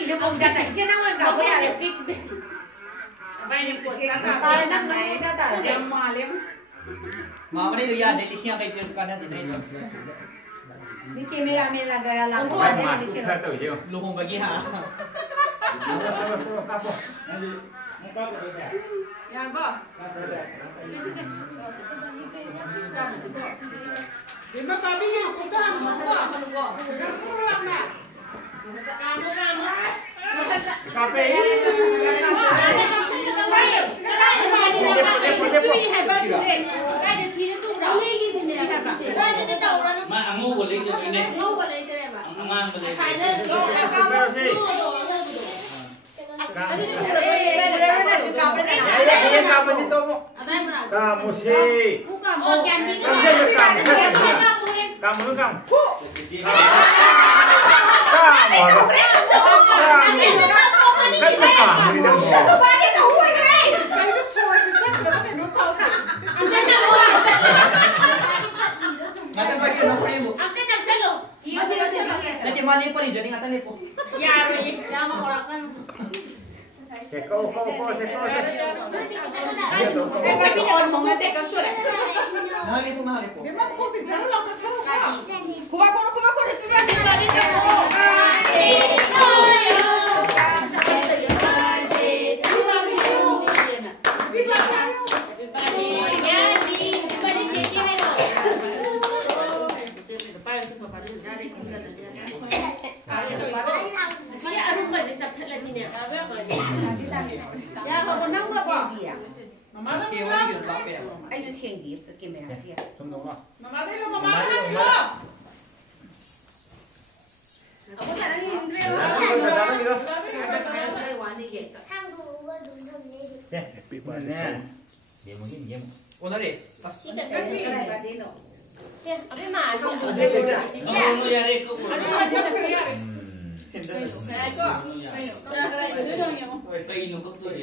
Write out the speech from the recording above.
이제 뭐 이제 나오는 거 뭐야? Vậy thì của ta ta năm nay ta ta đều mà liếm. Mà đây là để liếng cái chuyện con này thì Đi camera cái làm không phải mà cũng theo tuổi chưa? lúc không có gì hả? Dạ vâng. Đến mà ta bây giờ cũng làm mà không làm nè. Làm cà phê mà ăn ngu của linh cho mình đi ăn mang của linh kamu sih kamu lu kamu Ngatan bagian apa nih bu? Nanti malah lipo nih jadi ngatan lipo. seko Mahal lipo mahal lipo. Ya kalau nang berapa? Mama kêu anh kiểu tao bèo. Anh nó xem đi cái camera xem. không đúng không? mama đây là mama ăn đi không Ông có cái gì bị bẩn nè Dia mungkin dia. Oh tadi. Mau nyari ke Cái tay nó cấp tôi gì